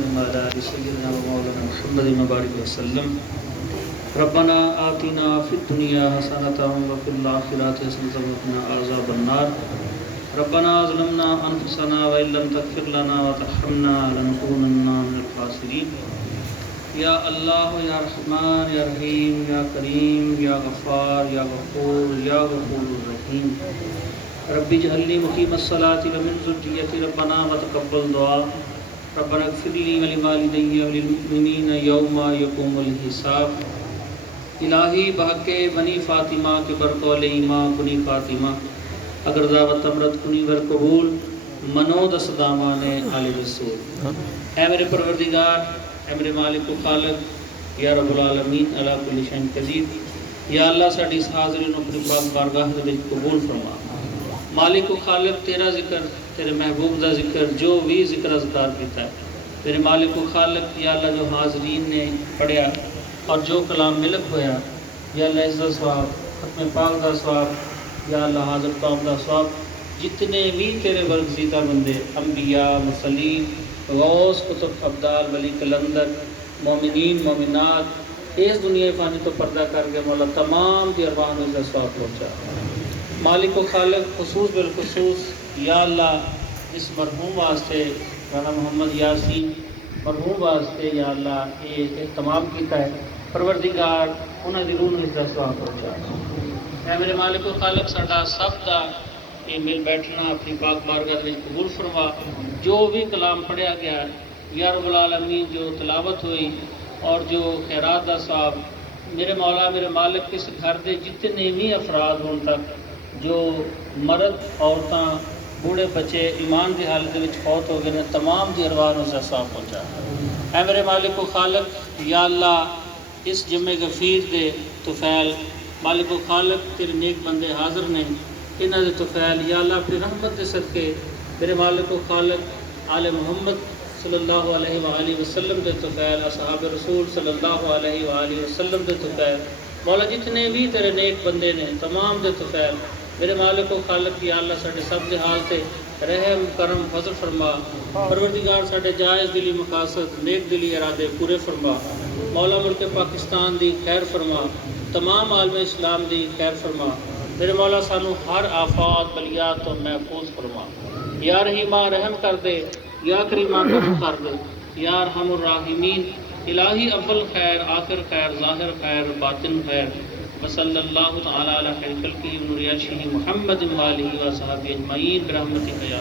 محمد وعلى آل سيدنا ومولانا محمد وبارك وسلم. ربنا آتنا في الدنيا حسنة وفي الآخرة حسنة وقنا عذاب النار. ربنا ظلمنا أنفسنا وإن لم تغفر لنا وترحمنا لنكونن من الخاسرين. یا اللہ یا رحمان یا رحیم یا کریم یا غفار یا غفور یا غفور الرحیم. رب اجعلنی مقیم الصلاة ومن ذریتی ربنا وتقبل دعا. ربنا اغفر لی ولوالدی وللمؤمنین یوم یقوم الحساب. الہی بحق بنی فاطمہ کے برقول ایمان کنی فاطمہ اگر دعوت امرت کنی ور قبول منو دس دامان آل رسول. اے میرے پروردگار، اے میرے مالک و خالق، یا رب العالمین علی کل شیء قدیر. یا اللہ ساڈی اس حاضری نو اپنی پاک بارگاہ دے وچ قبول فرما. مالک و خالق تیرا ذکر، تیرے محبوب دا ذکر، جو بھی ذکر اذکار کیتا ہے تیرے مالک و خالق، یا اللہ جو حاضرین نے پڑھیا اور جو کلام ملک ہویا، یا اللہ اس دا ثواب، ختم پاک دا ثواب، یا اللہ حاضر پاک دا ثواب، جتنے بھی تیرے برگزیدہ بندے انبیاء، مرسلین، غوث، قطب، ابدال، ولی کلندر، مومنین، مومنات اس دنیا فانی تو پردہ کر کے مولا تمام دی ارواح میں سے ثواب پہنچا. مالک و خالق خصوص بالخصوص یا اللہ اس مرحوم واسطے رانا محمدیاسین مرحوم واسطے یا اللہ یہ اہتمام کیتا ہے، پروردگار انہاں دی روح نوں اس دا ثواب پہنچا. اے میرے مالک و خالق ساڈا سب دا یہ مل بیٹھنا اپنی پاک بارگاہ میں قبول فرما. جو بھی کلام پڑھیا گیا یا رب العالمین، جو تلاوت ہوئی اور جو خیرات دا ثواب، میرے مولا میرے مالک اس گھر دے جتنے بھی افراد ہون تک جو مرد، عورتاں، بوڑھے بچے ایمان دی حالت وچ فوت ہو گئے نے، تمام دی ارواح نوں ثواب پہنچا. اے میرے مالک و خالق یا اللہ اس جمع غفیر دے طفیل مالک و خالق تیرے نیک بندے حاضر نے، انہاں دے طفیل یا اللہ اپنی رحمت دے صدقے میرے مالک و خالق آل محمد صلی اللہ علیہ وآلہ وسلم دے طفیل، اصحاب رسول صلی اللہ علیہ وآلہ وسلم دے طفیل، مولا جتنے بھی تیرے نیک بندے نے تمام دے طفیل میرے مالک و خالق یا اللہ ساڈے سب دے حال تے رحم کرم فضل فرما. پروردگار ساڈے جائز دلی مقاصد نیک دلی ارادے پورے فرما. مولا ملک پاکستان دی خیر فرما، تمام عالم اسلام دی خیر فرما. میرے مولا سانو ہر آفات بلیات تو محفوظ فرما. یا رحیمہ رحم کر دے، یا کریمہ کرم کر دے، یا ارحم الراحمین. الہی اول خیر، آخر خیر، ظاہر خیر، باطن خیر. وصلی اللہ تعالی علی خیر خلقہ ونور عرشہ محمد وآلہ وصحبہ اجمعین برحمتک یا